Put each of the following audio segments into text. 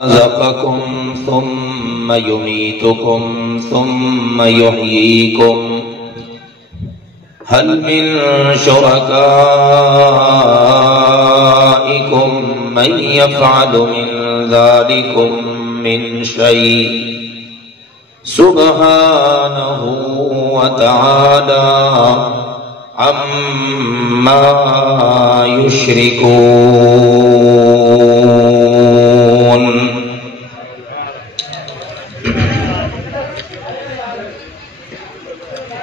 رزقكم ثم يميتكم ثم يحييكم هل من شركائكم من يفعل من ذلكم من شيء سبحانه وتعالى عما يشركون۔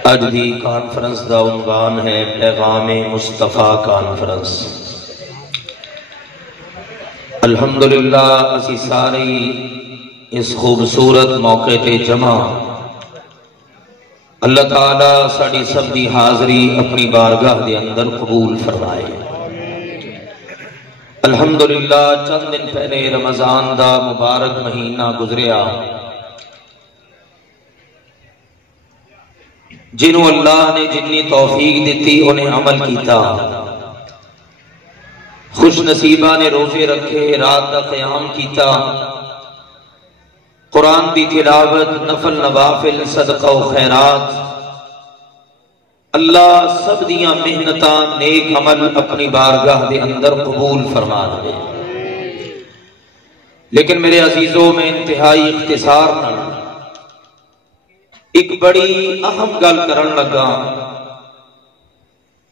اج دی کانفرنس دا عنوان ہے پیغام مصطفیٰ کانفرنس۔ الحمدللہ اسی سارے اس خوبصورت موقع تے جمع اللہ تعالیٰ ساڑی سب دی حاضری اپنی بارگاہ دے اندر قبول فرمائے۔ الحمدللہ چند دن پہلے رمضان دا مبارک مہینہ گزریا، جنہوں اللہ نے جتنی توفیق دیتی انہیں عمل کیتا، خوش نصیبہ نے روزے رکھے، رات کا قیام کیتا، قرآن دی تلاوت، نفل نوافل، صدقہ و خیرات، اللہ سب دیاں محنتاں نیک عمل اپنی بارگاہ دے اندر قبول فرما دے۔ لیکن میرے عزیزوں میں انتہائی اختصار نہ ایک بڑی اہم گل کرن لگا۔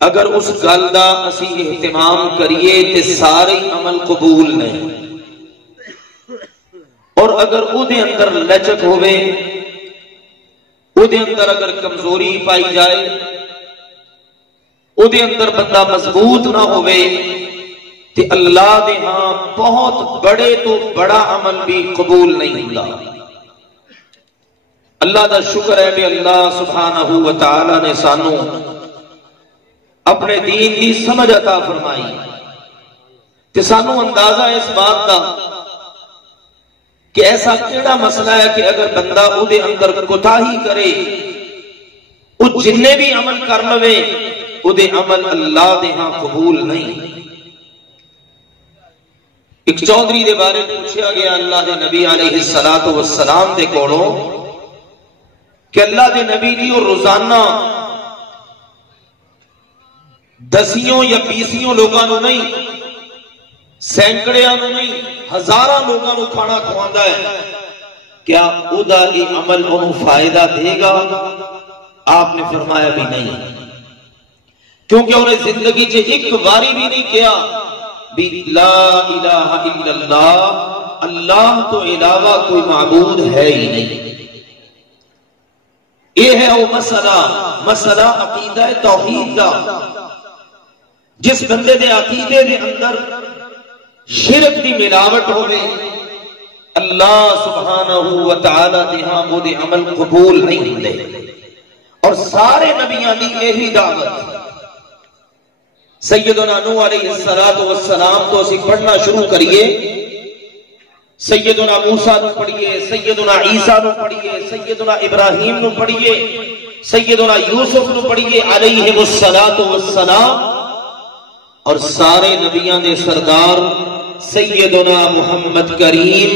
اگر اس گل دا اسی اہتمام کریے تے سارے عمل قبول نہیں، اور اگر او دے اندر لچک ہوئے، او دے اندر اگر کمزوری پائی جائے، او دے اندر بندہ مضبوط نہ ہوئے، تے اللہ دے ہاں بہت بڑے تو بڑا عمل بھی قبول نہیں ہوگا۔ اللہ دا شکر ہے کہ اللہ سبحانہ و تعالی نے سانو اپنے دین کی سمجھ عطا فرمائی، تے سانو اندازہ اس بات دا کہ ایسا کیڑا مسئلہ ہے کہ اگر بندہ او دے اندر کوتاہی کرے، او جننے بھی عمل کر لوے، او دے عمل اللہ دے ہاں قبول نہیں۔ ایک چودھری دے بارے پوچھا گیا اللہ دے نبی علیہ السلام دے کولوں کہ اللہ دے نبی دی اور روزانہ دسیوں یا بیسیوں لوگاں نو نہیں، سینکڑیاں نو نہیں، ہزاراں لوگاں نو کھانا کھواندا ہے، کیا او دا یہ عمل انہوں فائدہ دے گا؟ آپ نے فرمایا بھی نہیں، کیونکہ انہیں زندگی سے ایک باری بھی نہیں کیا بھی لا الہ الا اللہ، اللہ تو علاوہ کوئی معبود ہے ہی نہیں۔ یہ ہے وہ مسئلہ عقیدہ توحید دا، جس بندے دے عقیدے دے اندر شرک دی ملاوٹ ہوئے، اللہ سبحانہ و تعالی دے ہاں وہ دے عمل قبول نہیں ہوندے۔ اور سارے نبیاں دی یہی دعوت، سیدنا نوح علیہ السلام تو اسی پڑھنا شروع کریے، سیدنا موسیٰ نو پڑھیے، سیدنا عیسیٰ نو پڑھیے، سیدنا ابراہیم نو پڑھیے، سیدنا یوسف نو پڑھیے علیہ السلام، اور سارے نبیان دے سردار سیدنا محمد کریم،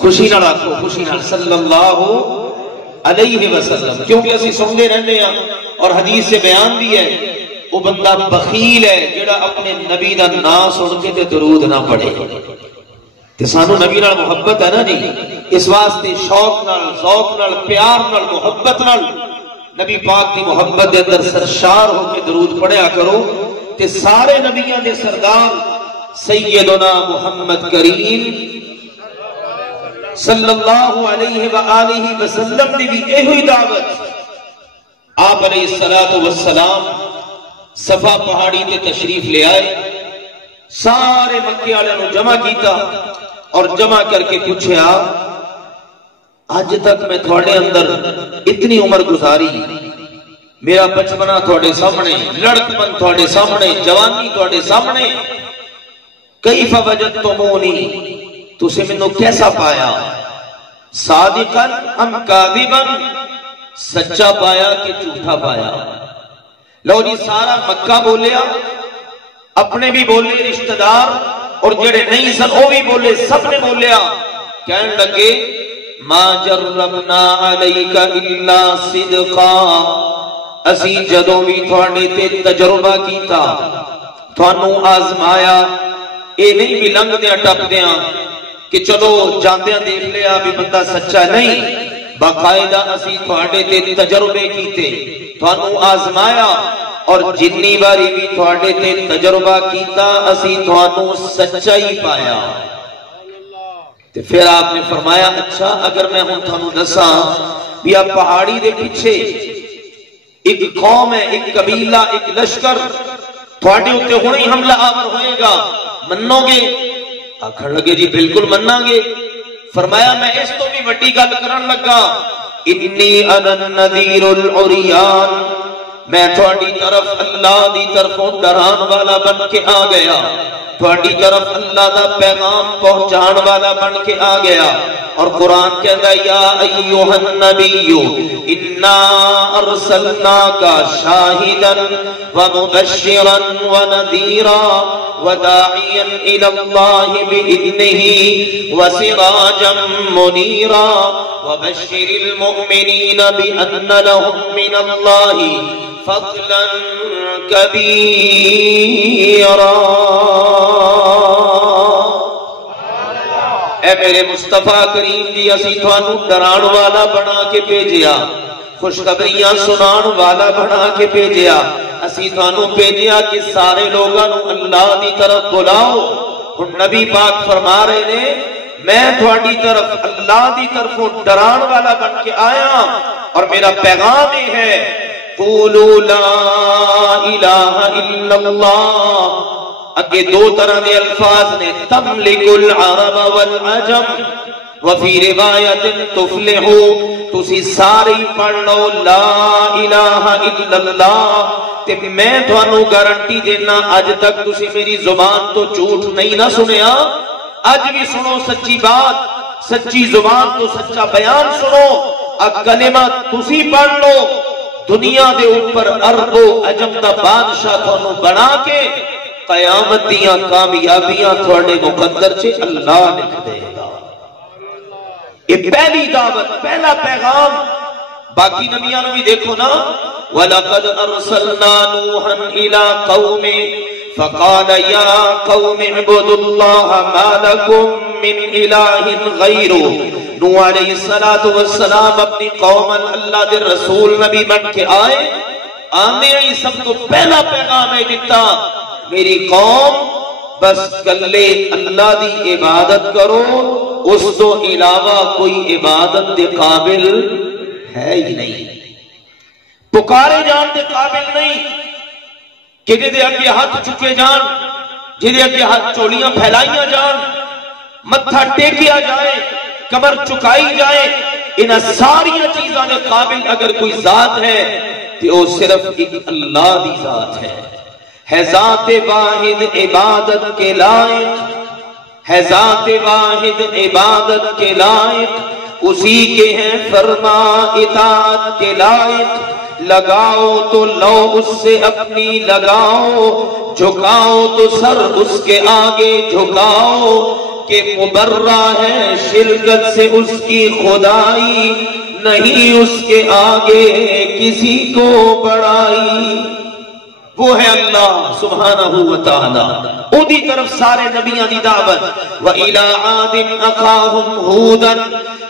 خوشی نہ رکھو، خوشی نہ، صلی اللہ علیہ وسلم، کیونکہ اسی سنگے رہنے ہیں اور حدیث سے بیان بھی ہے، وہ بندہ بخیل ہے جڑا اپنے نبی دا نام سن کے تے درود نہ پڑھے۔ تے سانو نبی نال محبت ہے نا جی، اس واسطے شوق نال، ذوق نال، پیار نال، محبت نال نبی پاک کی محبت دے اندر سرشار ہو کے درود پڑھیا کرو، تے سارے نبیان دے سردار سیدنا محمد کریم صلی اللہ علیہ وآلہ وسلم نے بھی ایہی دعوت، آپ علیہ السلام صفا پہاڑی تے تشریف لے آئے، سارے مکے والوں نے جمع کیتا اور جمع کر کے پوچھا، آج تک میں تھوڑے اندر اتنی عمر گزاری، میرا بچپنا تھوڑے سامنے، لڑکپن تھوڑے سامنے، جوانی تھوڑے سامنے، کیف وجدتمونی، تسے منو کیسا پایا؟ صادقاً ام کاذباً، سچا پایا کہ جھوٹا پایا؟ لو جی سارا مکہ بولیا، اپنے بھی بولے رشتہ دار اور جڑے نہیں سن وہ بھی بولے، سب نے بولیا، کہنے لگے ما جربنا علیک الا صدقا، اسی جدوں بھی تھوڑے تے تجربہ کیتا، تھانوں آزمایا، اے نہیں بھی لنگ دیا ٹپ دیا کہ چلو جاندیاں دیکھ لیا بھی بندہ سچا، نہیں، باقاعدہ اسی تھوڑے تے تجربے کیتے، تھانوں آزمایا، اور جتنی باری بھی تھوڑے تے تجربہ کیتا اسی تھانوں سچا ہی پایا۔ تے پھر آپ نے فرمایا اچھا اگر میں ہوں تھانوں دساں بھی آپ پہاڑی دے پیچھے ایک قوم ہے، ایک قبیلہ، ایک لشکر تھوڑے اتے ہونے ہی حملہ آور ہوئے گا، منو گے؟ آکھن لگے جی بالکل مننا گے۔ فرمایا میں اس تو بھی وڈی گل کرن لگا، انی انا النذیر العریان، میں تھوڑی طرف اللہ دی طرفوں ڈران والا بن کے آ گیا، تھوڑی طرف اللہ دا پیغام پہنچان والا بن کے آ گیا۔ اور قرآن کہتا ہے یا ایوہ النبی انا ارسلناک شاہدا ومبشرا ونذیرا وداعیا الی اللہ بإذنہ وسراجا منیرا وبشر المؤمنین بأن لهم من اللہ فضلا کبیرا۔ اے میرے مصطفیٰ کریم جی اسی تھانوں ڈران والا بنا کے بھیجیا، خوشخبریاں سنان والا بنا کے بھیجیا، اسی تھانوں بھیجیا کہ سارے لوگاں نوں اللہ دی طرف بلاؤ۔ اور نبی پاک فرما رہے نے میں تھوڑی طرف اللہ دی طرفوں ڈران والا بن کے آیا، اور میرا پیغام یہ ہے قولوا لا الہ الا اللہ۔ اگے دو طرح دے الفاظ نے تملک العرب والعجم وفی روایت تفلحو، تسی ساری پڑھ لو لا الہ الا اللہ، تے میں تھانوں گارنٹی دینا اج تک تسی میری زبان تو جھوٹ نہیں نہ سنیا، اج بھی سنو سچی بات، سچی زبان تو سچا بیان سنو، کلمہ تسی پڑھ لو، دنیا دے اوپر عرب و عجم دا بادشاہ تھانوں بنا کے قیامت دیاں کامیابیاں تھوڑے مقدر چھے اللہ لکھ دے گا۔ یہ پہلی دعوت، پہلا پیغام۔ باقی نبیاں بھی دیکھو نا، وَلَقَدْ أَرْسَلْنَا نُوحًا إِلَىٰ قَوْمِهِ فَقَالَ يَا قَوْمِ اعْبُدُوا اللَّهَ مَا لَكُم مِّنْ إِلَٰهٍ غَيْرُهُ۔ نوح علیہ السلام اپنی قوم اللہ دے رسول نبی بن کے آئے، آنے ہی سب کو پہلا پیغام ہے دیتا میری قوم بس کلے اللہ دی عبادت کرو، اس تو علاوہ کوئی عبادت دے قابل ہے ہی نہیں، پکارے جان دے قابل نہیں، کہ جدے اگے ہاتھ چکے جان، جدے اگے ہاتھ چولیاں پھیلائیاں جان، متھا ٹیکیا جائے، کمر چکائی جائے، ان ساری چیزاں دے قابل اگر کوئی ذات ہے تو وہ صرف ایک اللہ دی ذات ہے ذات واحد عبادت کے لائق، ہے ذات واحد عبادت کے لائق، اسی کے ہیں فرما اطاعت کے لائق، لگاؤ تو لو اس سے اپنی لگاؤ، جھکاؤ تو سر اس کے آگے جھکاؤ، کہ مبرہ ہے شرکت سے اس کی خدائی، نہیں اس کے آگے کسی کو بڑائی۔ وہ ہے اللہ سبحانہ وتعالی، اودی طرف سارے نبیوں دی دعوت۔ وَإِلَىٰ عَادٍ أَخَاهُمْ هُودًا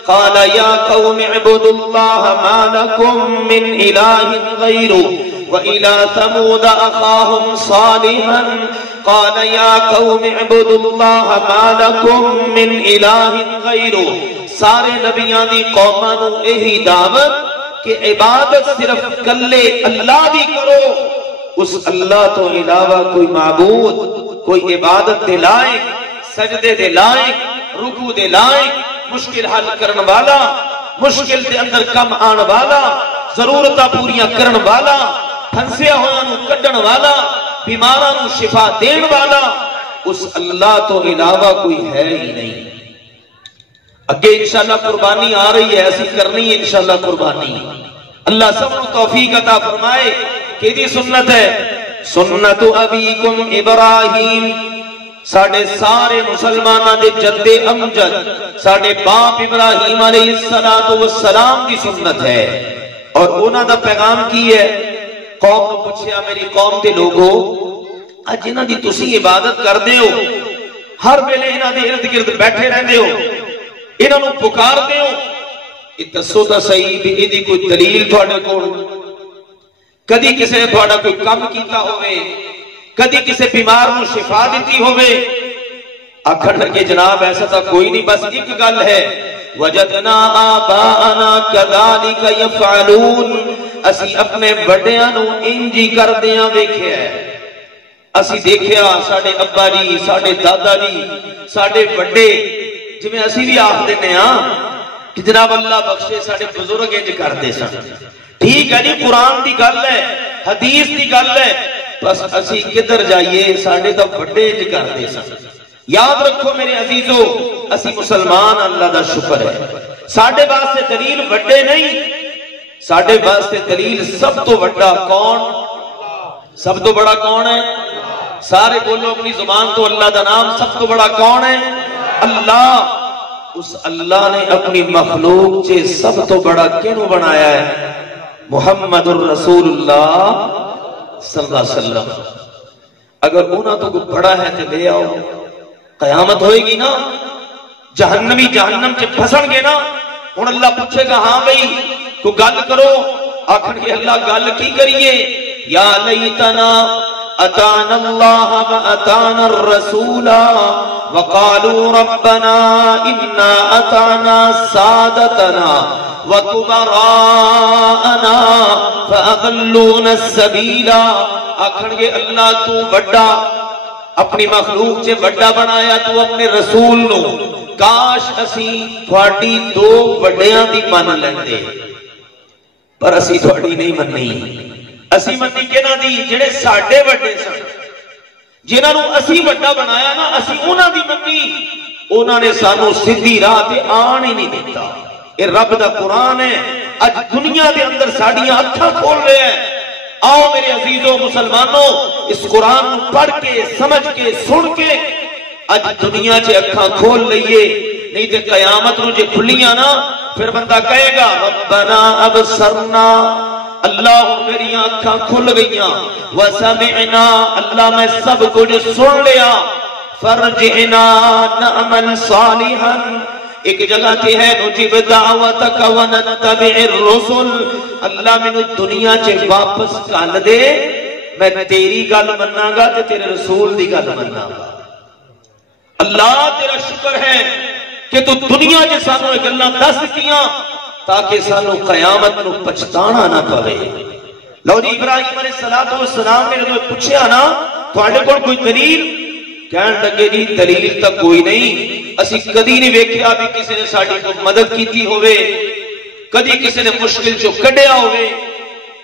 قَالَ يَا قَوْمِ اعْبُدُوا اللَّهَ مَا لَكُم مِّنْ إِلَٰهٍ غَيْرُهُ وَإِلَىٰ ثَمُودَ أَخَاهُمْ صَالِحًا قَالَ يَا قَوْمِ اعْبُدُوا اللَّهَ مَا لَكُم مِّنْ إِلَٰهٍ غَيْرُهُ۔ سارے نبیوں دی قوماں نوں یہی دعوت کہ عبادت صرف کلے اللہ دی کرو، اس اللہ تو علاوہ کوئی معبود، کوئی عبادت دے لائق، سجدے دے لائق، رکوع دے لائق، مشکل حل کرن والا، مشکل دے اندر کم آن والا، ضرورتاں پوریاں کرن والا، پھنسیا ہویاں نوں کڈن والا، بیماراں نوں شفا دین والا، اس اللہ تو علاوہ کوئی ہے ہی نہیں۔ اگے انشاءاللہ قربانی آ رہی ہے، ایسی کرنی ہے انشاءاللہ قربانی۔ اللہ سب کو توفیق عطا فرمائے کہ دی سنت ہے، سنت ابیکم ابراہیم، ساڈے سارے مسلماناں دے جد امجد ساڈے باپ ابراہیم علیہ السلام دی سنت ہے۔ اور انہاں دا پیغام کی ہے؟ قوم کو پوچھیا میری قوم دے لوگو اج انہاں دی تسی عبادت کردے ہو، ہر ویلے انہاں دے ارد گرد بیٹھے رہندے ہو، انہاں نوں پکاردے ہو، یہ دسو تا صحیح بھی ایدی کوئی دلیل تھوڑے کول؟ کدی کسی نے تھوڑا کوئی کام کیتا ہوئے، کدی کسی بیمار نو شفا دیتی ہوئے؟ آکھن لگے جناب ایسا تا کوئی نہیں، بس ایک گل ہے وجدنا آباءنا کذالک یفعلون، اسی اپنے بڑیاں نو انجی کردیاں ویکھیا ہے، اسی دیکھیا ساڑے ابا جی ساڑے دادا جی ساڑے بڑے جویں اسی بھی آکھ دینے ہاں کہ جناب اللہ بخشے ساڑے بزرگ انج کردے سن۔ ٹھیک ہے جی، قرآن دی گل ہے، حدیث دی گل ہے، بس اسی کدھر جائیے ساڑے تو بڑے انج کردے سن۔ یاد رکھو میرے عزیزو، اسی مسلمان اللہ دا شکر ہے، ساڑے واسطے دلیل بڑے نہیں، ساڑے واسطے دلیل سب تو بڑا کون؟ سب تو بڑا کون ہے؟ سارے بولو اپنی زبان تو اللہ دا نام، سب تو بڑا کون ہے؟ اللہ۔ اس اللہ نے اپنی مخلوق سے سب تو بڑا کینوں بنایا ہے؟ محمد الرسول اللہ صلی اللہ علیہ وسلم۔ اگر انہاں تو کوئی بڑا ہے تو لے آؤ، قیامت ہوئے گی نا، جہنمی جہنم سے پھسن گے نا، ہن اللہ پوچھے گا ہاں بھئی تو گل کرو، آخر کے اللہ گل کی کریے؟ یا لیتنا اتانا اللہ و اتانا الرسول وقالوا ربنا انا اتانا سادتنا وکبراءنا فاضلونا السبیل۔ آخر کے اللہ تو بڑا اپنی مخلوق سے بڑا بنایا تو اپنے رسول نو، کاش اسی تھوڑی دو بڑیاں دی من لیندے، پر اسی تھوڑی نہیں مننی، اسی مننی کہنا دی جڑے ساڑے بڑے سن، جنہاں نو اسی بڑا بنایا نا، اسی انہاں دی مننی، انہاں نے سانو سیدھی راہ تے آن ہی نہیں دیتا۔ یہ رب دا قرآن ہے، اج دنیا دے اندر ساڑیاں اکھاں کھول رہے ہیں۔ آؤ میرے عزیزوں مسلمانوں، اس قرآن پڑھ کے سمجھ کے سن کے اج دنیا چے اکھاں کھول لئیے، نہیں تے قیامت نو جے کھلیاں نا پھر بندہ کہے گا ربنا ابصرنا، اللہ میری آنکھاں کھل گئیاں، وسمعنا، اللہ میں سب کچھ سن لیا، فرجعنا نعمل صالحا، ایک جگہ تے ہے نجیب دعوتک ونتبع الرسل، اللہ میں دنیا چے واپس کال دے، میں تیری گل مننا گا تے تیرے رسول دی گل مننا گا۔ اللہ تیرا شکر ہے کہ تو دنیا چے سانو ایک اللہ دس کیاں تاکہ سانو قیامت نو پچھتانا نہ پڑے۔ لو جی ابراہیم علیہ السلام نے جو پوچھا نا تھوڑے کول کوئی دلیل؟ کہن لگے جی دلیل تک کوئی نہیں، اسی کدی نہیں ویکھیا بھی کسی نے ساڈی کو مدد کیتی ہوئے، کدی کسی نے مشکل چو کڈیا ہوئے،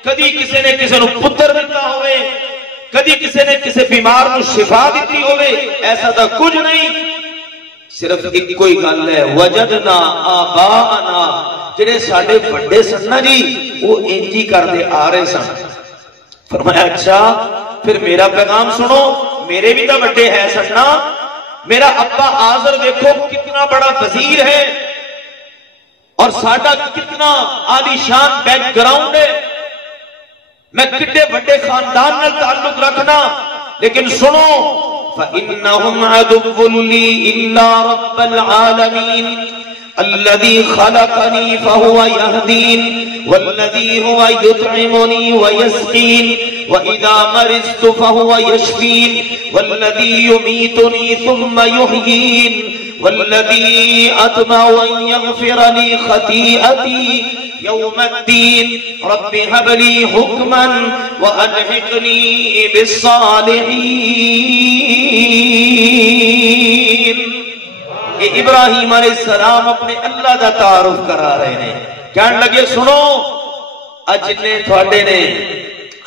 کدی کسی نے کسی نو پتر دیتا ہوئے، کدی کسی نے کسی بیمار نو شفا دیتی ہوئے، ایسا تو کچھ نہیں۔ صرف ایک کوئی گل ہے، وجدنا آباءنا، جڑے ساڈے بڑے سن نا جی وہ انجی کردے آ رہے سن۔ فرمایا اچھا پھر میرا پیغام سنو، میرے بھی تو بڑے ہے سننا، میرا ابا آزر دیکھو کتنا بڑا وزیر ہے اور ساڈا کتنا عالی شان بیک گراؤنڈ ہے، میں کتنے بڑے خاندان نال تعلق رکھنا، لیکن سنو فَإِنَّهُمْ عَدُوٌّ لِّي إِلَّا رَبَّ الْعَالَمِينَ الَّذِي خَلَقَنِي فَهُوَ يَهْدِينِ وَالَّذِي هُوَ يُطْعِمُنِي وَيَسْقِينِ وَإِذَا مَرِضْتُ فَهُوَ يَشْفِينِ وَالَّذِي يُمِيتُنِي ثُمَّ يُحْيِينِ وَالَّذِي أَطْمَعُ أَن يَغْفِرَ لِي خَطِيئَتِي يَوْمَ الدِّينِ رَبِّ هَبْ لِي حُكْمًا وَأَلْحِقْنِي بِالصَّالِحِينَ۔ ابراہیم علیہ السلام اپنے اللہ دا تعارف کرا رہے ہیں، کہنے لگے سنو اج نے تھوڑے نے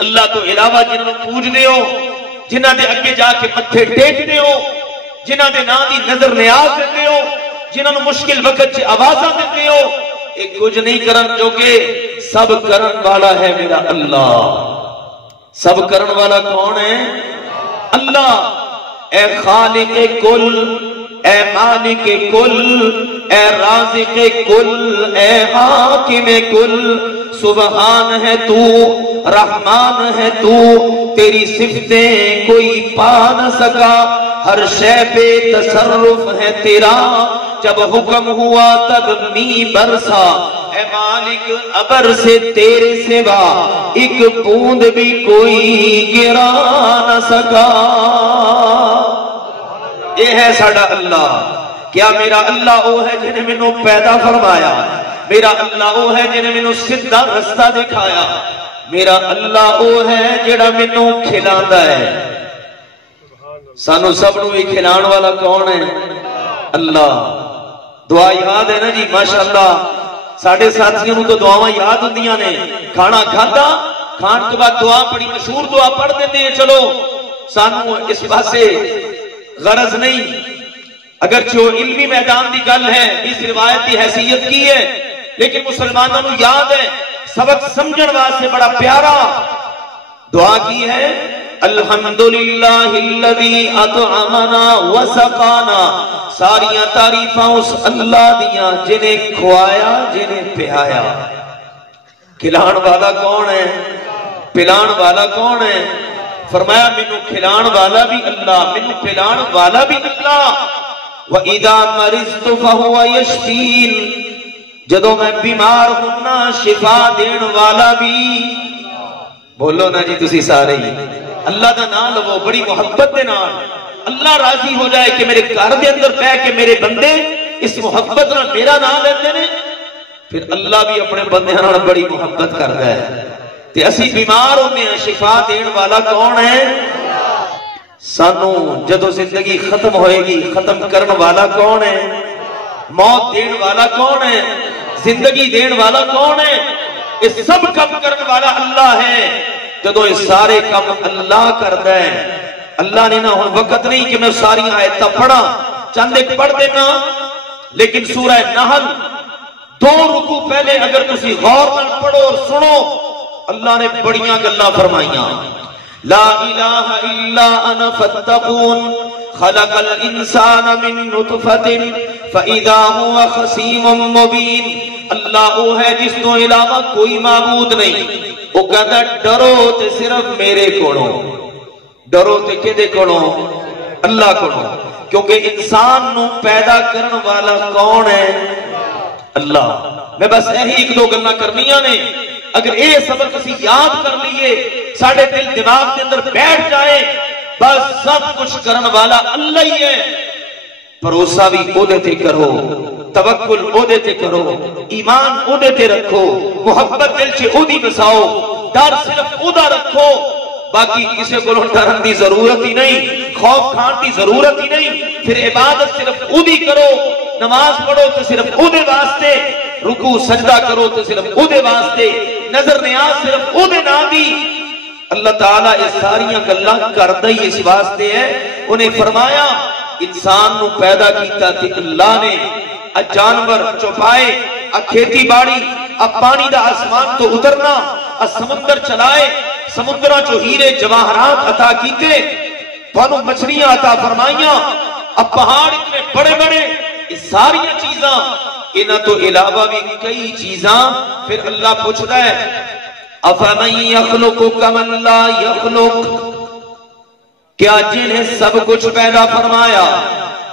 اللہ تو علاوہ جنہوں پوجنے ہو، جنہ دے اگے جا کے متھے ٹیکنے ہو، جنہ دے نا دی نظر نیاز دیتے ہو، جنہوں مشکل وقت سے آوازاں دیتے ہو، ایک کچھ نہیں کرن جو کہ سب کرن والا ہے میرا اللہ۔ سب کرن والا کون ہے؟ اللہ۔ اے خالق کل، اے مالک کل، اے رازق کل، اے حاکم کل، سبحان ہے تو، رحمان ہے تو، تیری صفتیں کوئی پا نہ سکا، ہر شے پہ تصرف ہے تیرا، جب حکم ہوا تب می برسا، اے مالک ابر سے تیرے سوا ایک بوند بھی کوئی گرا نہ سکا۔ یہ ہے ساڈا اللہ۔ کیا میرا اللہ وہ ہے جنہیں مینوں پیدا فرمایا؟ میرا اللہ وہ ہے جنہیں مینوں سیدھا رستہ دکھایا؟ میرا اللہ وہ ہے جڑا مینوں کھلاندا ہے۔ سانو سب نو بھی کھلان والا کون ہے؟ اللہ۔ دعا یاد ہے نا جی؟ ماشاءاللہ ساڈے ساتھیوں نو تو دعاواں یاد ہوندیاں نے۔ کھانا کھادا، کھان کے بعد دعا بڑی مشہور دعا پڑھ دیندے ہیں۔ چلو سانو اس پاسے غرض نہیں، اگرچہ وہ علمی میدان دی گل ہے، اس روایت کی حیثیت کی ہے، لیکن مسلمانوں کو یاد ہے، سبق سمجھن واسطے بڑا پیارا دعا کی ہے۔ الحمدللہ الذی اطعمنا وسقانا، ساریاں تعریفاں اس اللہ دیاں جنہیں کھوایا، جنہیں پہایا۔ کھلان والا کون ہے؟ پلان والا کون ہے؟ فرمایا مینوں کھلان والا بھی اللہ، مینوں پلان والا بھی اللہ۔ وَإِذَا مَرِضْتُ فَهُوَ يَشْفِينِ، جدوں میں بیمار ہونا شفا دین والا بھی۔ بولو نا جی تسی سارے ہی اللہ دا نام لو بڑی محبت دے نال، اللہ راضی ہو جائے کہ میرے گھر دے اندر بیٹھ کے میرے بندے اس محبت نال میرا نام لیندے نے، پھر اللہ بھی اپنے بندیاں نال بڑی محبت کردا ہے۔ تے اسی بیمار ہونے ہیں، شفا دین والا کون ہے؟ سانو جدو زندگی ختم ہوئے گی ختم کرن والا کون ہے؟ موت دین والا کون ہے؟ زندگی دین والا کون ہے؟ اس سب کم کرن والا اللہ ہے۔ جدو اس سارے کم اللہ کردا ہے، اللہ نے نہ ہن وقت نہیں کہ میں ساری آیتاں پڑھا، چند ایک پڑھ دینا، لیکن سورہ نحل 2 رکوع پہلے اگر تسی غور نال پڑھو اور سنو، اللہ نے بڑیاں گلاں فرمائیاں۔ لا الہ الا انا فاتقون، خلق الانسان من نطفۃ فاذا هو خصیم مبین۔ اللہ وہ ہے جس تو علاوہ کوئی معبود نہیں، وہ کہتا ڈرو تے صرف میرے کولوں، ڈرو تے کدے کولوں؟ اللہ کولوں، کیونکہ انسان نو پیدا کرن والا کون ہے؟ اللہ۔ میں بس یہی 1-2 گلاں کرنیاں نے، اگر یہ سبق اسی یاد کر لیے، ساڑھے دل دماغ کے اندر بیٹھ جائے، بس سب کچھ کرن والا اللہ ہی ہے۔ بھروسہ بھی اودے تے کرو، توکل اودے تے کرو، ایمان اودے تے رکھو، محبت دل چ اودی بساؤ، ڈر صرف اودا رکھو، باقی کسی کو ڈرن دی ضرورت ہی نہیں، خوف کھان دی ضرورت ہی نہیں۔ پھر عبادت صرف اودی کرو، نماز پڑھو تو صرف اودے واسطے، رکوع سجدہ کرو تو صرف اودے واسطے، نظر نیاز صرف اودے نام دی۔ اللہ تعالیٰ اس ساریاں گلاں کردا ہی اس واسطے ہے۔ انہیں فرمایا انسان نو پیدا کیتا تے اللہ نے، جانور چوپائے، کھیتی باڑی، پانی دا آسمان تو اترنا، سمندر چلائے، سمندرہ چو ہیرے جواہرات عطا کیتے، تھانو مچھلیاں عطا فرمائیاں، پہاڑ اتنے بڑے بڑے، اس ساری چیزاں، انہاں تو علاوہ بھی کئی چیزاں۔ پھر اللہ پوچھتا ہے افمن یخلق کمن لا یخلق، کیا جنہیں سب کچھ پیدا فرمایا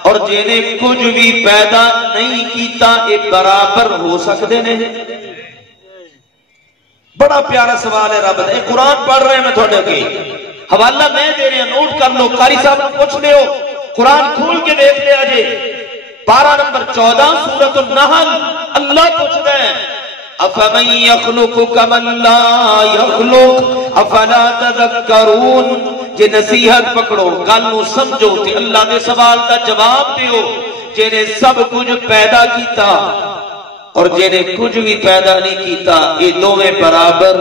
اور جنہیں کچھ بھی پیدا نہیں کیتا یہ برابر ہو سکتے ہیں؟ بڑا پیارا سوال ہے رب دا۔ قرآن پڑھ رہے ہیں میں تھوڑے کے حوالہ میں دے رہے ہیں، نوٹ کر لو، قاری صاحب نے پوچھ لے ہو، قرآن کھول کے دیکھ لے آجے۔ 12 نمبر 14 سورۃ النحل، اللہ پوچھتا ہے افمن یخلق کمن لا یخلق افلا تذکرون۔ جے نصیحت پکڑو، گل نو سمجھو تے اللہ دے سوال دا جواب دیو۔ جنہیں سب کچھ پیدا کیتا اور جنہیں کچھ بھی پیدا نہیں کیتا، یہ دونوں برابر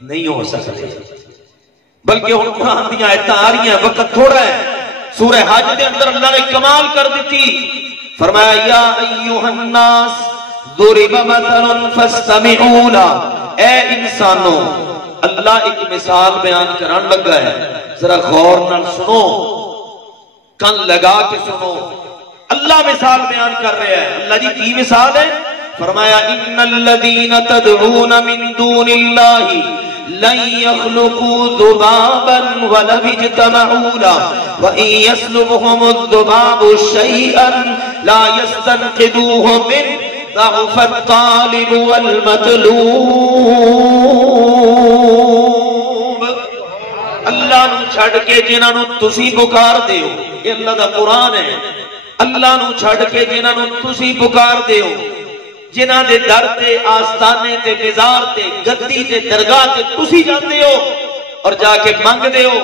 نہیں ہو سکتے۔ بلکہ ہن قرآن دی آیتاں آ رہی ہیں، وقت تھوڑا ہے۔ سورہ حج دے اندر اللہ نے کمال کر دیتی، فرمایا یا ایھا الناس ضرب مثل فاستمعوا له، اے انسانوں، اللہ ایک مثال بیان کران لگا ہے، ذرا غور نال سنو۔ کن لگا کے سنو. اللہ مثال بیان کر رہے ہیں. اللہ جی کی مثال ہے؟ فرمایا ان الذین تدعون من دون اللہ لن يخلقوا ذبابا ولو اجتمعوا له وان يسلبهم الذباب شيئا لا يستنقذوه منه ضعف الطالب والمطلوب. اللہ نو چھڑ کے جنہاں نو تسی پکار دیو، یہ اللہ دا قرآن ہے. اللہ نو چھڑ کے جنہاں نو تسی پکار دیو، جنہاں دے در تے آستانے تے مزار تے گدی تے درگاہ تے تسی جاندے ہو اور جا کے منگ دے ہو،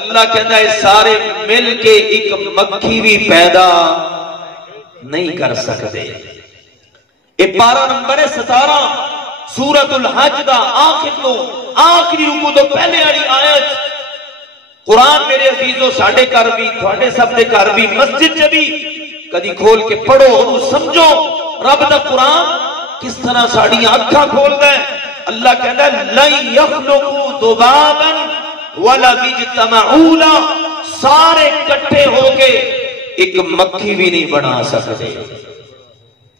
اللہ کہتا ہے سارے مل کے ایک مکھی بھی پیدا نہیں کر سکتے. یہ پارہ نمبر 17 سورۃ الحج دا آخری رکوع تو پہلے والی آیت. قرآن میرے عزیزو ساڈے گھر بھی تھوڑے سب دے گھر بھی مسجد چ بھی کدی کھول کے پڑھو اور سمجھو رب دا قرآن کس طرح ساڑیاں اکھاں کھولدا ہے. اللہ کہتا ہے لن یخلقوا ذبابا ولا اجتمعوا له، سارے اکٹھے ہو کے ایک مکھی بھی نہیں بنا سکتے.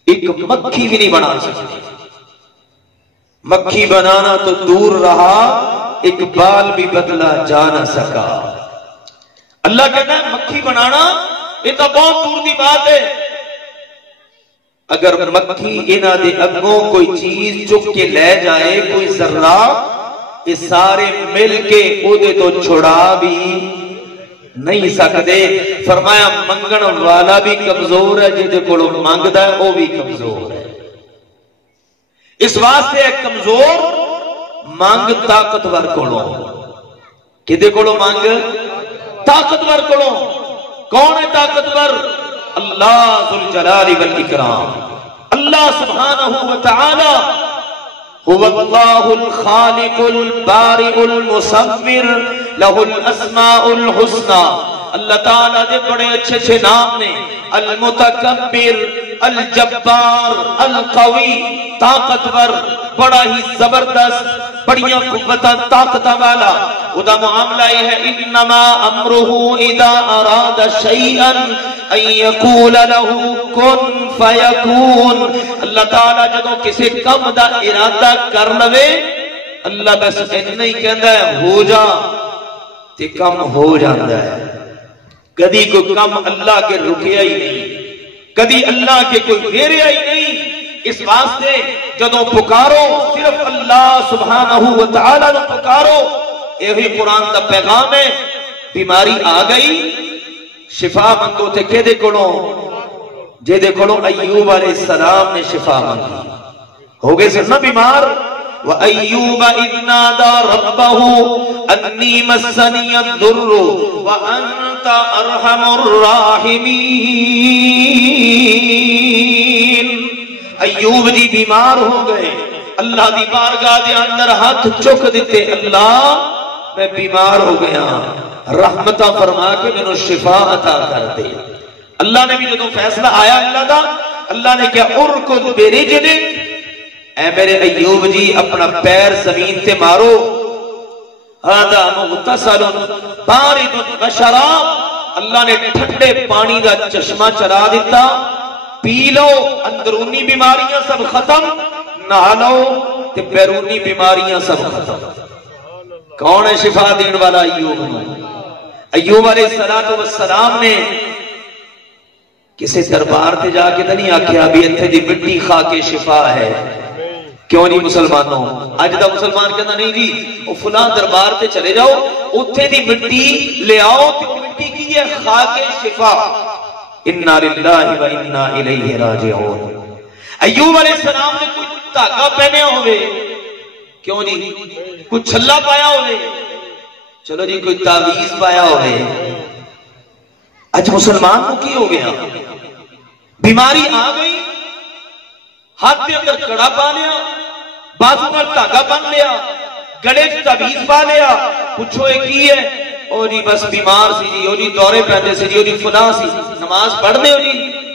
ایک مکھی بھی نہیں بنا سکتے. مکھی بنانا تو دور رہا، ایک بال بھی بدلا جا نہ سکا. اللہ کہتا ہے مکھی بنانا یہ تو بہت دور دی بات ہے. اگر مکھی انہاں دے اگوں کوئی چیز چک کے لے جائے، کوئی ذرہ، یہ سارے مل کے اودے تو چھڑا بھی نہیں سکتے. فرمایا منگن والا بھی کمزور ہے، جہدے کولو مانگدا ہے وہ بھی کمزور ہے. اس واسطے ہے کمزور مانگ طاقتور کولو. کدے کولو مانگ؟ طاقتور کولو. کون ہے طاقتور؟ اللہ ذو الجلال والاکرام. اللہ سبحانہ وتعالی هو اللہ الخالق البارئ المصور له الاسماء الحسنى. اللہ تعالیٰ دے بڑے اچھے نام نے، المتکبر، الجبار، القوی، طاقتور، بڑا ہی زبردست، بڑیاں قوتاں طاقتاں والا. ادا معاملہ یہ ہے انما امرہ اذا اراد شیئا ان یقول له کن فیکون. اللہ تعالیٰ جدوں کسی کم دا ارادہ کر لوے، اللہ بس اتنا ہی کہندا ہے ہو جا تے کم ہو جاتا ہے. کدی کوئی کم اللہ کے رکیا ہی نہیں، کدی اللہ کے کوئی پھیریا ہی نہیں. اس واسطے جدوں پکارو صرف اللہ سبحانہ وتعالی نو پکارو. یہی قرآن دا پیغام ہے. بیماری آ گئی شفا منگو تے کدے کولوں؟ جے کولوں ایوب علیہ السلام نے شفا مانگی. ہو گئے سن بیمار. وَأَيُّوبَ إِذْ نَادَى رَبَّهُ أَنِّي مَسَّنِيَ الضُّرُّ وَأَنْتَ أَرْحَمُ الرَّاحِمِينَ. ایوب جی بیمار ہو گئے، اللہ دی بارگاہ دے اندر ہاتھ چک دیتے، اللہ میں بیمار ہو گیا، رحمتہ فرما کے میں نے شفا عطا کر دے. اللہ نے بھی جدوں فیصلہ آیا اللہ نے کیا ارکض برجلک، اے میرے ایوب جی اپنا پیر زمین تے مارو. ھذا مغتسل بارد وشراب، اللہ نے ٹھنڈے پانی دا چشمہ چلا دیتا. پی لو، اندرونی بیماریاں سب ختم، نہا لو تے بیرونی بیماریاں سب ختم. کون ہے شفا دین والا؟ ایوب. ایوب علیہ السلام نے کسی دربار تے جا کے نہیں آکھیا بھی اتھے دی مٹی کھا کے شفا ہے. کیوں نہیں مسلمانوں؟ اج دا مسلمان کہنا نہیں جی وہ فلاں دربار تے چلے جاؤ اتھے دی مٹی لے آؤ تے مٹی کی ہے کھا کے شفا. انا للہ و انا الیہ راجعون. ایوب علیہ السلام نے کوئی دھاگا پہنیا ہوئے، کیوں نہیں؟ کوئی چھلا پایا ہوئے، چلو جی کوئی تعویذ پایا ہوئے. اج مسلمان کو کی ہو گیا؟ بیماری آ گئی، ہاتھ کے اندر کڑا پا لیا، بازو نال دھاگا بن لیا، گلے چ تعویذ پا لیا. پوچھو یہ کی ہے؟ او جی بس بیمار سی جی، او جی دورے پہنتے سی جی، او جی فلاں سی. نماز پڑھنے ہو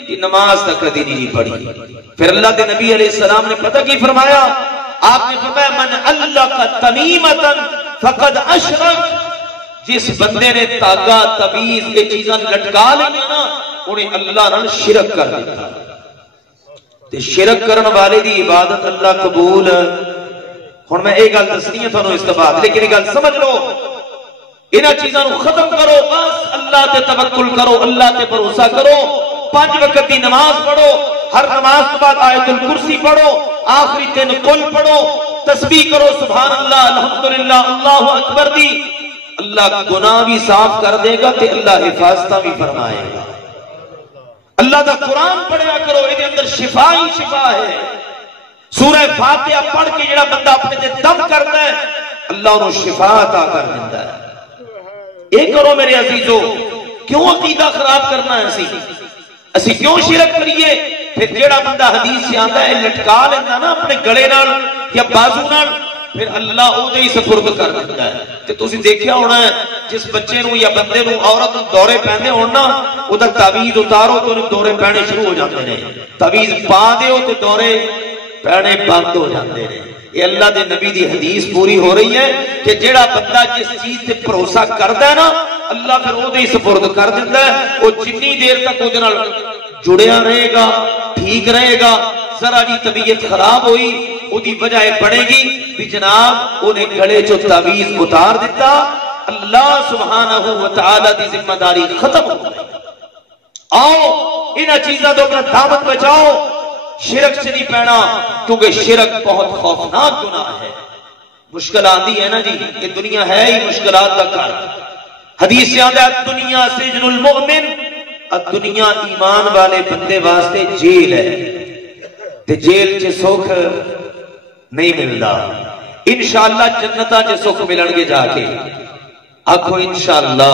جی نماز تک کدی نہیں پڑھی. پھر اللہ کے نبی علیہ السلام نے پتہ کی فرمایا؟ آپ نے فرمایا من علق تمیمۃ فقد اشرک. جس بندے نے تاگا تبیز یہ چیزاں لٹکا لیا نا انہیں اللہ نال شرک کر دیتا تے شرک کرن والے دی عبادت اللہ قبول ہن میں یہ گل دسنی ہے تھانوں اس بعد لیکن یہ گل سمجھ لو انہاں چیزاں نو ختم کرو بس اللہ تے توکل کرو اللہ تے بھروسہ کرو 5 وقت کی نماز پڑھو ہر نماز کے بعد آیت الکرسی پڑھو آخری 3 قل پڑھو تسبیح کرو سبحان اللہ الحمدللہ اللہ اکبر دی اللہ گناہ بھی صاف کر دے گا تے اللہ حفاظتہ بھی فرمائے گا اللہ دا قرآن پڑھیا کرو یہ اندر شفا ہی شفا ہے سورہ فاتحہ پڑھ کے جڑا بندہ اپنے تے دم کرتا ہے اللہ انہوں شفا عطا کر دیتا ہے یہ کرو میرے عزیزو کیوں عقیدہ خراب کرنا ہے اسی کیوں شرک کریے پھر جڑا بندہ حدیث سے آتا ہے لٹکا لینا نا اپنے گلے نال یا بازو نال پھر اللہ او دے ہی سپرد کر دیتا ہے تے تسی دیکھیا ہونا ہے جس بچے نو یا بندے نو عورت دورے پہنے ہونا ادھر تعویذ اتارو تو دورے پہنے شروع ہو جاتے ہیں تعویذ پا دیو تے دورے پہنے بند ہو جاتے ہیں یہ اللہ دے نبی دی حدیث پوری ہو رہی ہے کہ جیڑا بندہ جس چیز تے بھروسہ کردا ہے نا اللہ پھر او دے ہی سپرد کر دیتا ہے وہ جتنی دیر تک او دے نال جڑیا رہے گا ٹھیک رہے گا ذرا جی طبیعت خراب ہوئی او دی وجہ بنے گی بھی جناب انہیں گلے چو تعویذ اتار دیتا اللہ سبحانہ وتعالی دی ذمہ داری ختم ہو گئی آؤ انہاں چیزاں تو اپنا دامن بچاؤ شرک سے نہیں پہنا کیونکہ شرک بہت خوفناک گناہ ہے مشکل آتی ہے نا جی یہ دنیا ہے ہی مشکلات کا گھر حدیث سے آتا ہے دنیا سجن المؤمن دنیا ایمان والے بندے واسطے جیل ہے تے جیل چ سکھ نہیں ملتا انشاءاللہ جنتاں چ سکھ ملن گے جا کے آکھو انشاءاللہ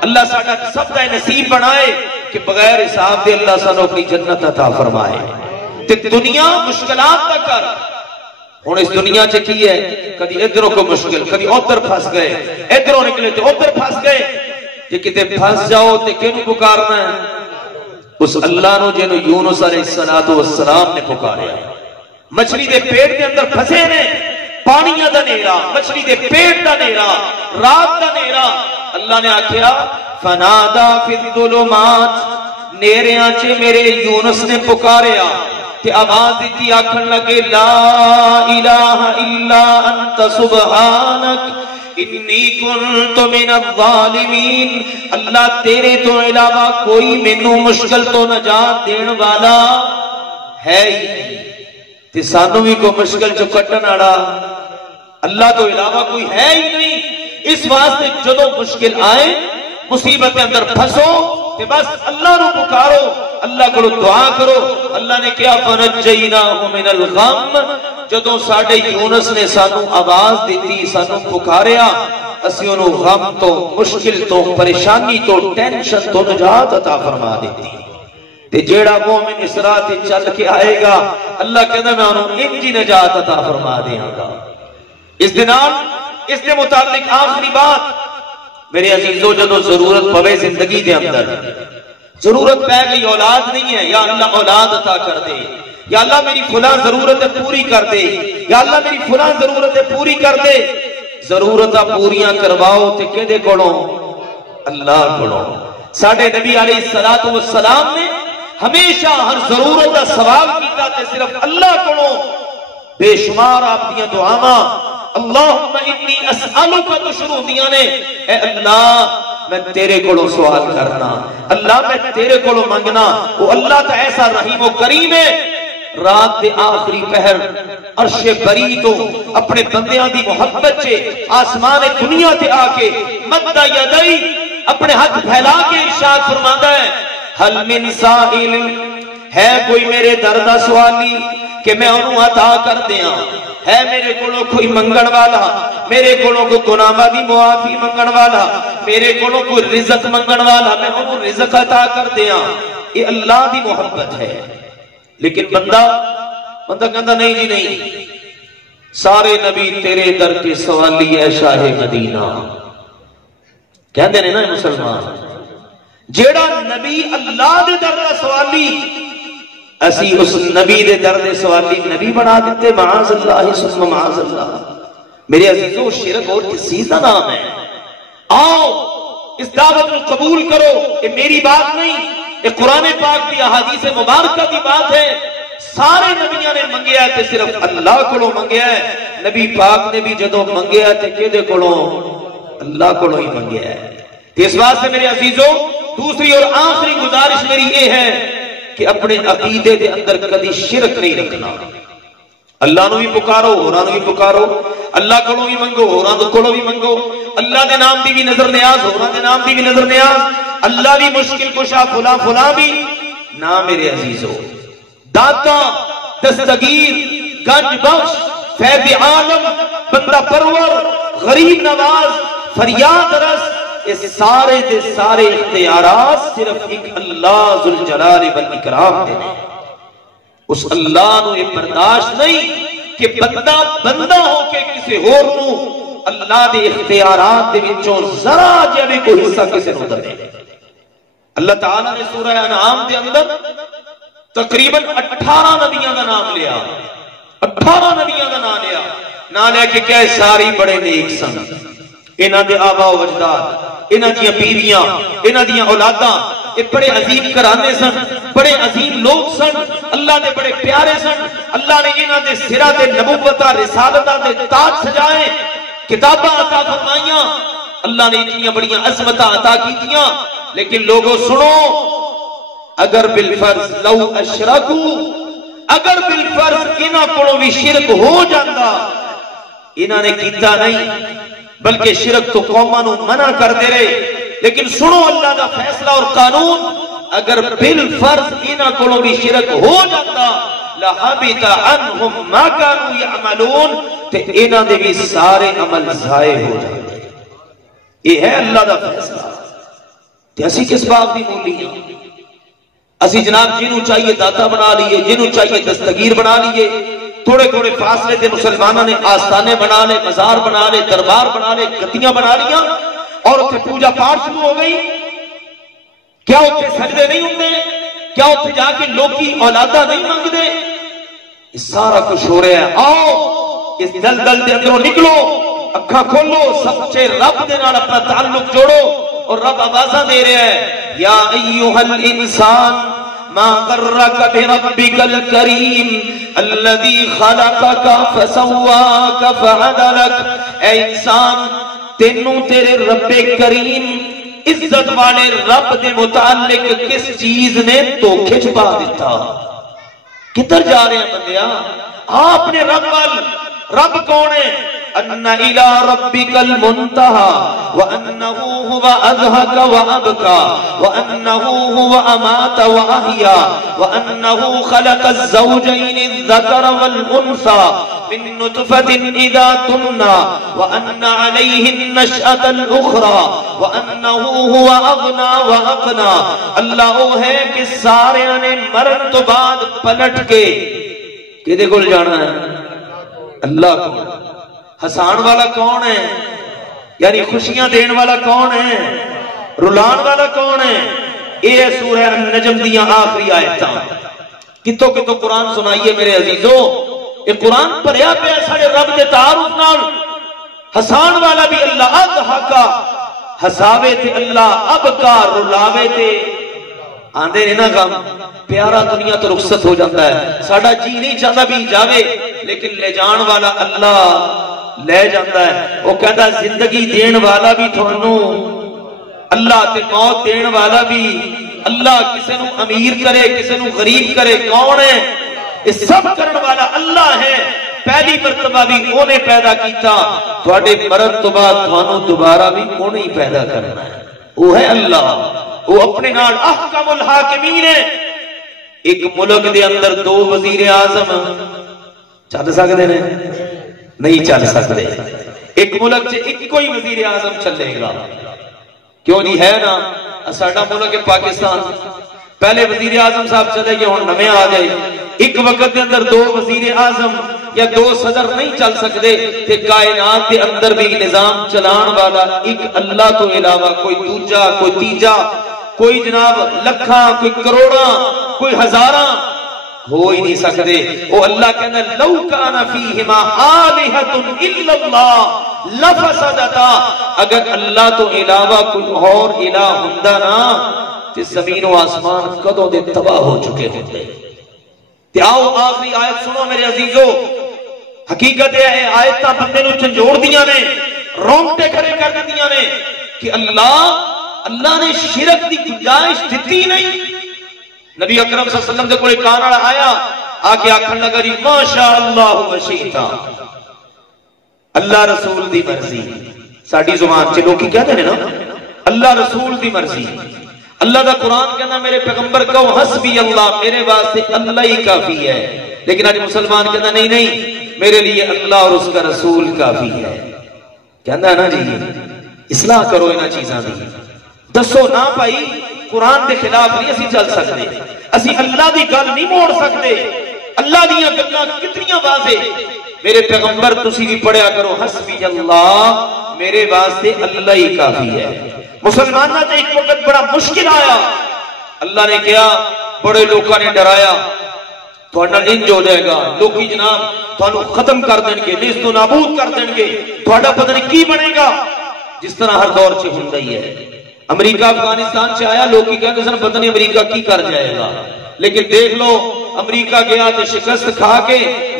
اللہ ساڈا سب دا نصیب بنائے کہ بغیر حساب دے اللہ سانو اپنی جنت عطا فرمائے تے دنیا مشکلات دا کر ہن اس دنیا چ کی ہے کدی ادھروں کو مشکل کدی ادھر پھنس گئے ادھروں نکلے تے ادھر پھنس گئے کہ کتے پھنس جاؤ تے کینوں پکارنا ہے اس اللہ نو جنوں یونس علیہ السلام نے پکاریا مچھلی دے پیٹ دے اندر پھسے نے پانیاں دا نیرا مچھلی دے پیٹ دا نیرا رات دا نیرا اللہ نے آکھیا فنادا فی الظلمات نیریاں چ میرے یونس نے پکاریا تے آواز دیتی آکھن لگے لا الہ الا انت سبحانک انی کنت من الظالمین اللہ تیرے تو علاوہ کوئی مینوں مشکل تو نجات دین والا ہے ہی نہیں تے سانوں بھی کوئی مشکل چ کٹن والا اللہ تو علاوہ کوئی ہے ہی نہیں اس واسطے جدوں مشکل آئے مصیبت کے اندر پھنسو تے بس اللہ نو پکارو اللہ کو دعا کرو اللہ نے کیا فنجیناہ من الغم جدوں ساڈے یونس نے سانو آواز دیتی سانو پکاریا اسی انہوں غم تو مشکل تو پریشانی تو ٹینشن تو نجات عطا فرما دیتی تے جیڑا مومن اس راہ تے چل کے آئے گا اللہ کہنا میں انہوں انجی نجات عطا فرما دیاں گا اس دنال اس دے متعلق آخری بات میرے عزیزو جدو ضرورت پوے زندگی دے اندر ضرورت پہ گئی اولاد نہیں ہے یا اللہ اولاد عطا کر دے یا اللہ میری فلاں ضرورت پوری کر دے یا اللہ میری فلاں ضرورت پوری کر دے ضرورتاں پوریاں کرواؤ تے کدے کولوں اللہ کولوں ساڈے نبی علیہ السلام نے ہمیشہ ہر ضرورت دا سوال کیتا تے صرف اللہ کولوں بے شمار آپ دیاں دعاواں اللہم انی اسألک تو شروع دیاں نے اے اللہ میں تیرے کولوں سوال کرنا اللہ میں تیرے کولوں منگنا وہ اللہ تا ایسا رحیم و کریم ہے رات دے آخری پہر عرش بری تو اپنے بندیاں دی محبت سے آسمان دنیا تے آکے مدد یدئی اپنے ہاتھ پھیلا کے ارشاد فرماتا ہے حل من سائل ہے کوئی میرے دردہ سوالی کہ میں انہوں عطا کر دیاں ہے میرے کولوں کوئی منگن والا میرے کولوں کوئی گناہاں دی معافی منگن والا میرے کولوں کوئی رزق منگن والا میں انہوں رزق عطا کر دیاں یہ اللہ دی محبت ہے لیکن بندہ کہتا نہیں جی نہیں سارے نبی تیرے در کے سوالی ہے شاہ مدینہ کہندے نے نا مسلمان جیڑا نبی اللہ دے در دا سوالی اسی اس نبی دے در دے سوالی نبی بنا دیتے معاذ اللہ ثم معاذ اللہ میرے عزیزو شرک اور کسی کا نام ہے آؤ اس دعوت کو قبول کرو. یہ میری بات نہیں، یہ قرآن پاک کی احادیث مبارکہ کی بات ہے. سارے نبیاں نے منگیا ہے تے صرف اللہ کو منگیا ہے. نبی پاک نے بھی جدو منگیا تے کدے کولوں؟ اللہ کو ہی منگیا ہے. اس واسطے میرے عزیزوں دوسری اور آخری گزارش میری یہ ہے کہ اپنے عقیدے دے اندر کبھی شرک نہیں رکھنا. اللہ نو بھی پکارو، ہوراں نو بھی پکارو، اللہ کو بھی منگو، ہوراں کو بھی منگو. اللہ دے نام دی بھی نظر نیاز، ہوراں دے نام دی بھی نظر نیاز. اللہ بھی مشکل کشا، فلاں فلاں بھی نہ. میرے عزیزوں داتا، دستگیر، گنج بخش، فیض عالم، بندہ پرور، غریب نواز، فریاد رس، اس سارے دے سارے اختیارات صرف ایک اللہ ذوالجلال والاکرام دے. اس اللہ نو یہ برداشت نہیں کہ بندہ ہو کے کسی اور نو اللہ دے اختیارات دے وچوں ذرا جے بھی کوئی حصہ کسی نو دے. اللہ تعالیٰ نے سورہ انعام دے اندر تقریباً 18 نبیوں کا نام لیا. 18 نبیوں کا نام لیا کہ کیا ساری بڑے نیک سن. انہاں دے آبا و اجداد، انہاں دیاں بیویاں، انہاں دیاں اولاداں یہ بڑے عظیم گھرانے سن، بڑے عظیم لوگ سن، اللہ دے بڑے پیارے سن. اللہ نے انہاں دے سرا دے نبوتاں رسالتاں دے تاج سجائے، کتاباں عطا فرمائیاں. اللہ نے اتنی بڑیاں عظمتاں عطا کیتیاں. لیکن لوگوں سنو، اگر بالفرض لو اشرکو، اگر بالفرض انہاں کولوں بھی شرک ہو جاندا، انہاں نے کیتا نہیں بلکہ شرک تو قوماں نو منع کر دے رہے. لیکن سنو اللہ دا فیصلہ اور قانون، اگر بالفرض انہاں کولوں بھی شرک ہو جاتا لحبط عنہم ما كانوا يعملون، تے انہاں دے بھی سارے عمل ضائع ہو جاندے. یہ ہے اللہ دا فیصلہ. تے اسی کس بات دی مولی ہیں؟ اسی جناب جنوں چاہیے داتا بنا لیے، جنوں چاہیے دستگیر بنا لیے. تھوڑے تھوڑے فاصلے تے مسلمانوں نے آستانے بنا لے، مزار بنا لے، دربار بنا لے، گتیاں بنا لیا اور اتنے پوجا پاٹ شروع ہو گئی. کیا اتنے سجدے نہیں ہوندے؟ کیا اتنے جا کے لوکی اولادہ نہیں مانگدے؟ یہ سارا کچھ ہو رہا ہے. آؤ اس دلدل دے اندروں نکلو، اکھاں کھولو، سچے رب دے نال اپنا تعلق جوڑو. اور رب آوازاں دے رہا ہے، یا ایھا الانسان ما غرک بربک الکریم الذی خلقک فسواک فعدلک. اے انسان، تینوں تیرے رب کریم عزت والے رب دے متعلق کس چیز نے دھوکے چھپا دیتا؟ کدھر جا رہے ہیں بندیا؟ آپ نے رب وال. رب کون ہے؟ ان الى ربک المنتہى وانہ هو اضحک وابکا وانہ هو امات واحیا وانہ خلق الزوجین الذکر والانثى من نطفة اذا تمنى وان علیہ النشأة الاخرى وانہ هو اغنى واقنى. اللہ وہ ہے کہ سارے نے مرن تو بعد پلٹ کے کدے کول جانا ہے؟ اللہ کو. ہسان والا کون ہے؟ یعنی خوشیاں دین والا کون ہے؟ رلان والا کون ہے؟ یہ سورہ النجم دیاں آخری آیتاں. کتوں کتوں قرآن سنائیے میرے عزیزوں. یہ قرآن پڑھیا پیا ساڑے رب دے تعارف نال. ہسان والا بھی اللہ، اضحکا ہساوے تے اللہ، ابکا رلاوے تے آندے نے نا غم. پیارا دنیا تو رخصت ہو جاتا ہے، ساڑا جی نہیں چاہتا بھی جاوے، لیکن لے جان والا اللہ لے جاتا ہے. وہ کہتا زندگی دین والا بھی تھانوں اللہ تے موت دین والا بھی اللہ. کسے نو امیر کرے، کسے نو غریب کرے، کون ہے؟ اس سب کرن والا اللہ ہے. پہلی مرتبہ بھی اونے پیدا کیتا، تھوڑے مرن تو بعد تھانوں دوبارہ بھی اونے ہی پیدا کرنا ہے. وہ ہے اللہ. وہ اپنے نال احکم الحاکمین ہے. ایک ملک دے اندر دو وزیر اعظم چل سکتے ہیں؟ نہیں چل سکتے. ایک ملک سے ایک کوئی وزیر اعظم چلے گا؟ کیوں نہیں ہے نا. ساڈا ملک ہے پاکستان، پہلے وزیر اعظم صاحب چلے گئے، ہن نویں آ گئے. ایک وقت دے اندر دو وزیر اعظم یا دو صدر نہیں چل سکتے. تے کائنات کے اندر بھی نظام چلان والا ایک اللہ تو علاوہ کوئی دوجا، کوئی تیجا، کوئی جناب لکھاں، کوئی کروڑاں، کوئی ہزاراں ہو ہی نہیں سکتے. وہ اللہ کہنا لو کان فیہما آلہۃ الا اللہ لفسدتا، اگر اللہ تو علاوہ کوئی اور الہ ہوندا نا تے زمین و آسمان کدوں دے تباہ ہو چکے ہوندے۔ تے آؤ آخری آیت سنو میرے عزیزو، حقیقت ہے آیتاں بندے نو جھنجھوڑ دیاں نے، رونگٹے کھڑے کر دیاں نے کہ اللہ نے شرک دی گنجائش دتی نہیں۔ نبی اکرم صلی اللہ علیہ وسلم دے کوئی کان والا آیا، آ کے آکھن لگا جی ماشاء اللہ وشیتا، اللہ رسول دی مرضی۔ ساڈی زبان چ لوگ کہتے ہیں نا اللہ رسول دی مرضی، اللہ دا قرآن کہنا میرے پیغمبر کہو حسبی اللہ، میرے واسطے اللہ ہی کافی ہے۔ لیکن آج مسلمان کہنا نہیں نہیں میرے لیے اللہ اور اس کا رسول کافی ہے۔ کہنا ہے نا جی اصلاح کرو انہاں چیزاں دی، دسو نا بھائی قرآن دے خلاف نہیں اسی چل سکتے، اسی اللہ دی گل نہیں موڑ سکتے۔ اللہ دیاں گلاں کتنیاں واضح، میرے پیغمبر تسی بھی پڑھیا کرو حسبی اللہ، میرے واسطے اللہ ہی کافی ہے۔ مسلمانوں سے ایک وقت بڑا مشکل آیا، اللہ نے کیا بڑے لوگوں نے ڈرایا تھوڑا انج ہو جائے گا، لوکی جناب تھانو ختم کر دیں گے، نیست و نابود کر دیں گے، تھوڑا پتہ نہیں کی بنے گا، جس طرح ہر دور سے ہوندا ہی ہے۔ امریکہ افغانستان سے آیا، لوگ کی کہتے ہیں پتہ نہیں امریکہ کی کر جائے گا، لیکن دیکھ لو امریکہ گیا تو شکست کھا کے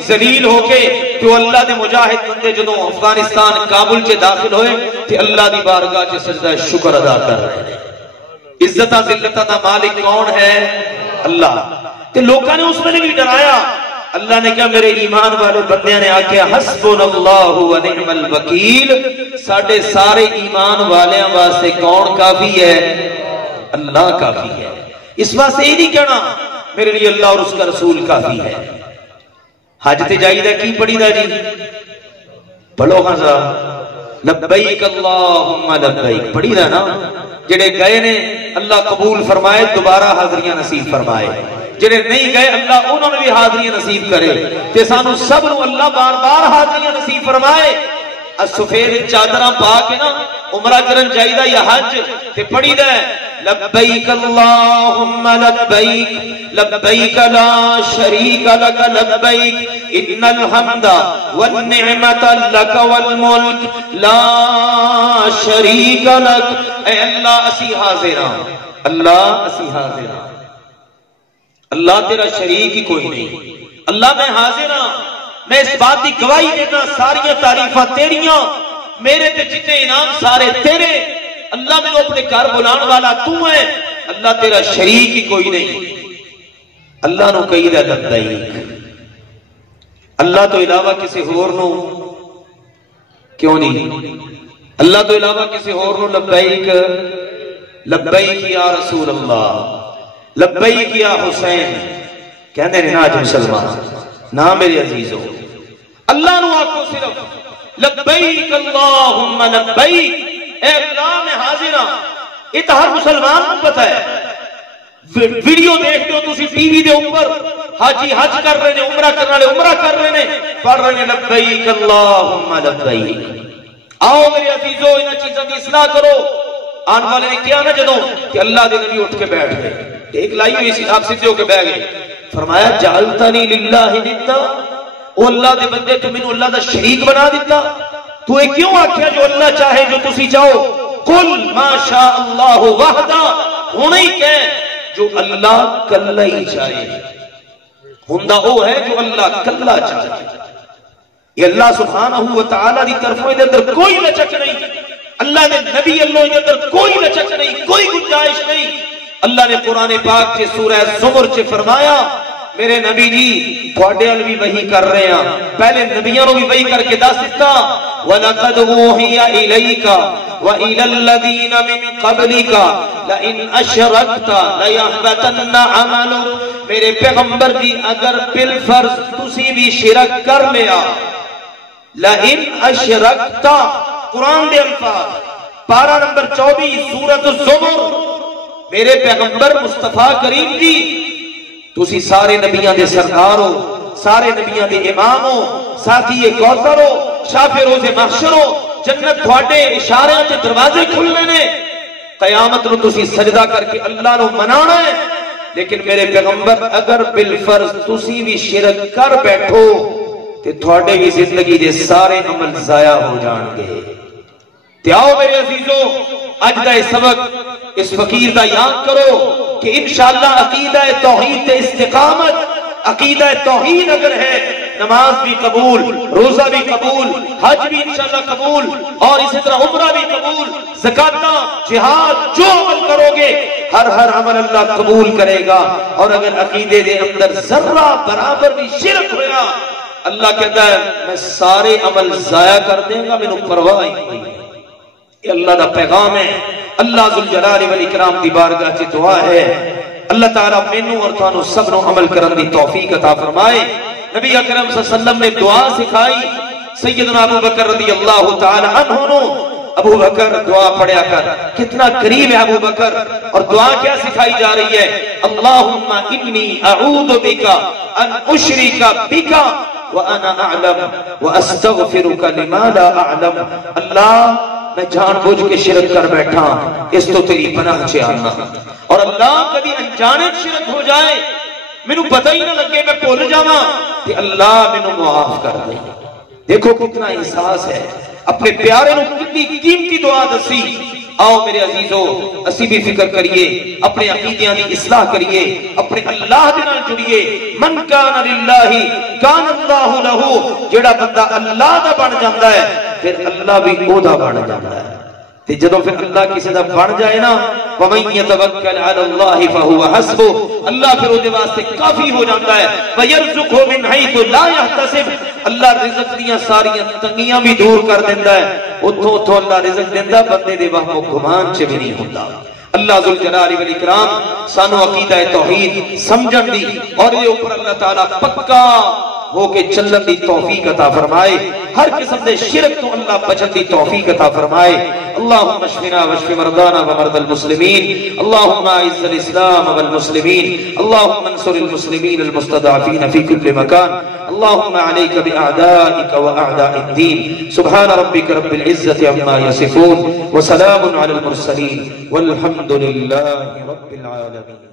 ذلیل ہو کے تو اللہ دے مجاہد بندے جدوں افغانستان کابل سے داخل ہوئے تو اللہ دی بارگاہ سے سجدہ شکر ادا کر رہے ہیں۔ عزتاں ذلتاں دا مالک کون ہے؟ اللہ۔ تے لوگوں نے اس میں بھی ڈرایا، اللہ نے کہا میرے ایمان والے بندیاں نے آکھیا حسبنا اللہ و نعم الوکیل، ساڈے سارے ایمان والیاں واسطے کون کافی ہے؟ اللہ کافی ہے۔ اس واسطے یہ نہیں کہنا میرے لیے اللہ اور اس کا رسول کافی ہے۔ حج تے جائیدہ کی پڑھی دا جی پڑھو ہاں ذرا لبیک اللہم لبیک پڑھی دا نا، جڑے گئے نے اللہ قبول فرمائے دوبارہ حاضریاں نصیب فرمائے، جڑے نہیں گئے اللہ انہوں نے بھی حاضریاں نصیب کرے، تے سانو سب نو اللہ بار بار حاضریاں نصیب فرمائے۔ سفید چادراں پا کے نا عمرہ کرن جائیدہ یا حج تے پڑھی دا لبیک اللہم لبیک لبیک لا شریک لک لبیک ان الحمد والنعمت لک والملک لا شریک لک۔ اے اللہ اسی حاضر ہاں، اللہ اسی حاضر ہاں، اللہ تیرا شریک ہی کوئی نہیں، اللہ میں حاضر ہاں، میں اس بات کی گواہی دینا ساری تعریفاں تیریاں، میرے تے جتنے انعام سارے تیرے، اللہ میں اپنے گھر بلان والا تو ہے، اللہ تیرا شریک ہی کوئی نہیں۔ اللہ نو کہی دا لبیک، اللہ تو علاوہ کسی اور نو کیوں نہیں؟ اللہ تو علاوہ کسی اور نو لبیک لبیک یا رسول اللہ، لبیک یا حسین کہنے نے آج مسلمان نا میرے عزیزو، اللہ نو آکو صرف لبیک اللہم لبیک، اے اللہ میں حاضر ہاں۔ یہ تو ہر مسلمان کو پتہ ہے، ویڈیو دیکھتے ہو تسی ٹی وی دے اوپر حاجی حج کر رہے ہیں، عمرہ کرنے والے عمرہ کر رہے ہیں، پڑھ رہے ہیں لبیک اللہم لبیک۔ آؤ میرے عزیزو انہاں چیزاں کی اصلاح کرو۔ آن والے نے کیا نا جدوں کہ اللہ دے نبی اٹھ کے بیٹھ گئے، ایک لائی ہوئی سی آپ سیدھے ہو کے بیٹھ گئے، فرمایا جعلتنی للہ ندا، او اللہ دے بندے تو مینوں اللہ دا شریک بنا دیتا، تو یہ کیوں آکھیا جو اللہ چاہے جو تسی چاہو؟ قل ما شاء اللہ وحدہ، ہونا ہی کہ جو اللہ کلا ہی چاہے، ہوندا او ہے جو اللہ کلا چاہے۔ یہ اللہ سبحانہ و تعالی دی طرفوں دے اندر کوئی لچک نہیں، اللہ نے نبی اللہ دے اندر کوئی لچک نہیں، کوئی گنجائش نہیں۔ اللہ نے قرآن پاک کے سورہ زمر سے فرمایا میرے نبی جی تھوڑے ال بھی وحی کر رہے ہیں، پہلے نبیوں بھی وحی کر کے دس دیتا، وَلَقَدْ أُوحِيَ إِلَيْكَ وَإِلَى الَّذِينَ مِن قَبْلِكَ لَئِنْ أَشْرَكْتَ لَيَحْبَطَنَّ عَمَلُكَ، میرے پیغمبر جی اگر بالفرض تسی بھی شرک کر لیا، لَئِنْ أَشْرَكْتَ قرآن دے الفاظ پارہ نمبر 24 سورۃ الزمر، میرے پیغمبر مصطفیٰ کریم جی تسی سارے نبیاں دے سردار ہو، سارے نبیاں دے امام ہو، ساتھی کوثر ہو، شافع روز محشر ہو، جنت تھوڑے اشارے تے دروازے کھلنے نے، قیامت نو تسی سجدہ کر کے اللہ نو منانا ہے، لیکن میرے پیغمبر اگر بالفرض تسی بھی شرک کر بیٹھو تے تھوڑے بھی زندگی دے سارے عمل ضائع ہو جان گے۔ تے آؤ میرے عزیزو، اج دا سبق اس فقیر دا یاد کرو کہ انشاءاللہ عقیدہ توحید تے استقامت، عقیدہ توحید اگر ہے، نماز بھی قبول، روزہ بھی قبول، حج بھی انشاءاللہ قبول، اور اسی طرح عمرہ بھی قبول، زکوٰۃ، جہاد، جو عمل کرو گے ہر عمل اللہ قبول کرے گا۔ اور اگر عقیدے دے اندر ذرہ برابر بھی شرک ہویا، اللہ کہتا ہے میں سارے عمل ضائع کر دیں گا، مینوں پرواہ ہی نہیں۔ یہ اللہ دا پیغام ہے۔ اللہ ذوالجلال والاکرام دی بارگاہ چ دعا ہے اللہ تعالیٰ مینوں اور تانوں سب نو عمل کرن دی توفیق عطا فرمائے۔ نبی اکرم صلی اللہ علیہ وسلم نے دعا سکھائی، سیدنا ابو بکر رضی اللہ تعالی عنہ نو، ابو بکر دعا پڑھیا کر، کتنا قریب ہے ابو بکر، اور دعا کیا سکھائی جا رہی ہے؟ اللہم انی اعوذ بک ان اشرک بک وانا اعلم واستغفرک لما لا اعلم۔ اللہ میں جان بوجھ کے شرک کر بیٹھا، اس تو تیری پناہ چ آنا، اور اللہ کبھی انجانے شرک ہو جائے، مینوں پتہ ہی نہ لگے، میں بھول جاواں کہ اللہ مینوں معاف کر دے۔ دیکھو کتنا احساس ہے، اپنے پیارے نو کتنی قیمتی دعا دسی۔ آؤ میرے عزیزو، اسی بھی فکر کریے، اپنے عقیدیاں دی اصلاح کریے، اپنے اللہ دے نال جڑیے۔ من کان للہ کان اللہ لہ، جڑا بندہ اللہ دا بن جاندا ہے پھر اللہ بھی او دا بن جاندا ہے۔ تے جدوں پھر اللہ کسی دا بن جائے نا، وَمَن يَتَوَكَّلْ عَلَى اللَّهِ فَهُوَ حَسْبُهُ، اللہ پھر او دے واسطے کافی ہو جاندا ہے۔ وَيَرْزُقْهُ مِنْ حَيْثُ لَا يَحْتَسِبُ، اللہ رزق دیاں ساریاں تنگیاں بھی دور کر دیندا ہے، اتھوں اللہ رزق دیندا بندے دے وہم و گمان چ بھی نہیں ہوندا۔ اللہ ذوالجلال والاکرام سانو عقیدہ توحید سمجھن دی اور دے اوپر اللہ تعالی پکا ہو کے چلن دی توفیق عطا فرمائے، ہر قسم دے شرک تو اللہ بچن دی توفیق عطا فرمائے۔ اللہم اشفنا واشف مرضانا ومرضى المسلمین، اللہم اعز الاسلام والمسلمین، اللہم انصر المسلمین المستضعفین فی کل مکان، اللہم علیک باعدائک واعداء الدین۔ سبحان ربک رب العزة عما یصفون وسلام علی المرسلین والحمد للہ رب العالمین۔